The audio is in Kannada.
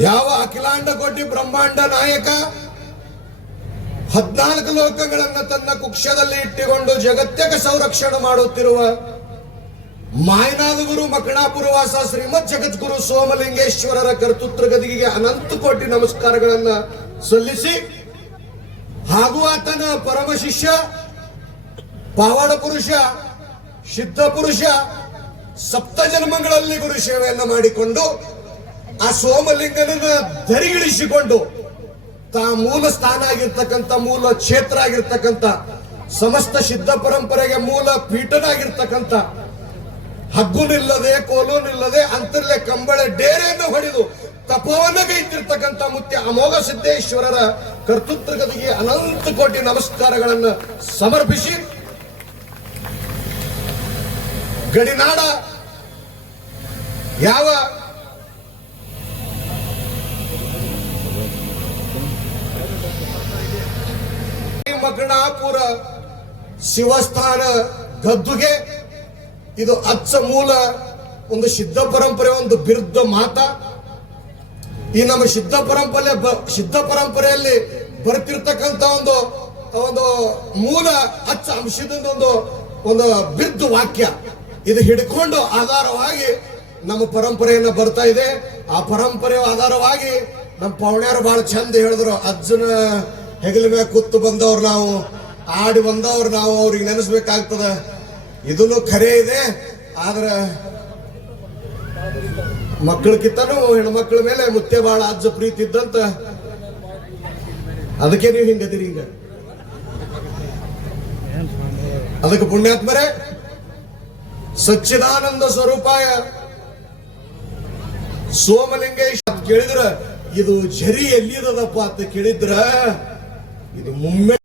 ಯಾವ ಅಖಿಲಾಂಡ ಕೋಟಿ ಬ್ರಹ್ಮಾಂಡ ನಾಯಕ ಹದಿನಾಲ್ಕು ಲೋಕಗಳನ್ನ ತನ್ನ ಕುಕ್ಷದಲ್ಲಿ ಇಟ್ಟುಕೊಂಡು ಜಗತ್ತಕ ಸಂರಕ್ಷಣೆ ಮಾಡುತ್ತಿರುವ ಮಾಯನಾದ ಗುರು ಮಕಣಾಪುರವಾಸ ಶ್ರೀಮದ್ ಜಗದ್ಗುರು ಸೋಮಲಿಂಗೇಶ್ವರರ ಕರ್ತೃತ್ವ ಗದಿಗೆ ಅನಂತ ಕೋಟಿ ನಮಸ್ಕಾರಗಳನ್ನ ಸಲ್ಲಿಸಿ ಹಾಗೂ ಆತನ ಪರಮ ಶಿಷ್ಯ, ಪಾವಡ ಪುರುಷ, ಸಿದ್ಧ ಪುರುಷ ಸಪ್ತ ಜನ್ಮಗಳಲ್ಲಿ ಗುರು ಸೇವೆಯನ್ನು ಮಾಡಿಕೊಂಡು ಆ ಸೋಮಲಿಂಗನನ್ನ ಧರಿಗಿಳಿಸಿಕೊಂಡು ತಾ ಮೂಲ ಸ್ಥಾನ ಆಗಿರ್ತಕ್ಕಂಥ, ಮೂಲ ಕ್ಷೇತ್ರ ಆಗಿರ್ತಕ್ಕಂಥ, ಸಮಸ್ತ ಸಿದ್ಧ ಪರಂಪರೆಗೆ ಮೂಲ ಪೀಠನಾಗಿರ್ತಕ್ಕಂಥ ಹಗ್ಗು ನಿಲ್ಲದೆ ಕೋಲು ನಿಲ್ಲದೆ ಅಂತರ್ಲೆ ಕಂಬಳೆ ಡೇರೆಯನ್ನು ಹೊಡೆದು ತಪೋವನ್ನ ಗೈತಿರ್ತಕ್ಕಂಥ ಮುತ್ಯ ಅಮೋಘ ಸಿದ್ದೇಶ್ವರರ ಕರ್ತೃತ್ವಗತಿಗೆ ಅನಂತ ಕೋಟಿ ನಮಸ್ಕಾರಗಳನ್ನು ಸಮರ್ಪಿಸಿ ಗಡಿನಾಡ ಯಾವ ಮಗಣಾಪುರ ಶಿವಸ್ಥಾನ ಗದ್ದುಗೆ. ಇದು ಅಚ್ಚ ಮೂಲ, ಒಂದು ಸಿದ್ಧ ಪರಂಪರೆ, ಒಂದು ಬಿರುದ್ಧ ಮಾತ. ಈ ನಮ್ಮ ಸಿದ್ಧ ಪರಂಪರೆ ಸಿದ್ಧ ಪರಂಪರೆಯಲ್ಲಿ ಬರ್ತಿರ್ತಕ್ಕಂಥ ಒಂದು ಒಂದು ಮೂಲ ಅಚ್ಚ ಅಂಶದಿಂದ ಒಂದು ಒಂದು ಬಿರುದ್ಧ ವಾಕ್ಯ. ಇದು ಹಿಡ್ಕೊಂಡು ಆಧಾರವಾಗಿ ನಮ್ಮ ಪರಂಪರೆಯನ್ನ ಬರ್ತಾ ಇದೆ. ಆ ಪರಂಪರೆಯ ಆಧಾರವಾಗಿ ನಮ್ಮ ಪೌಣ್ಯರು ಬಹಳ ಚಂದ ಹೇಳಿದ್ರು, ಅಜ್ಜನ ಹೆಗಲ ಮೇಲೆ ಕೂತು ಬಂದವ್ರು ನಾವು, ಆಡಿ ಬಂದವ್ರು ನಾವು ಅವ್ರಿಗೆ ನೆನೆಸ್ಬೇಕಾಗ್ತದ. ಇದನ್ನು ಖರೆ ಇದೆ, ಆದ್ರೆ ಮಕ್ಕಳಕ್ಕಿಂತನೂ ಹೆಣ್ಮಕ್ಳ ಮೇಲೆ ಮುತ್ತೆ ಬಾಳ ಅಜ್ಜ ಪ್ರೀತಿ ಇದ್ದಂತ ಅದಕ್ಕೆ ನೀವು ಹಿಂಗದಿರಿ ಹಿಂಗ. ಅದಕ್ಕೆ ಪುಣ್ಯಾತ್ಮರೇ, ಸಚ್ಚಿದಾನಂದ ಸ್ವರೂಪಾಯ ಸೋಮಲಿಂಗೇಶ್ ಕೇಳಿದ್ರ, ಇದು ಝರಿ ಎಲ್ಲಿದದಪ್ಪ ಅಂತ ಕೇಳಿದ್ರ ಇದು ಮುಮ್ಮೆ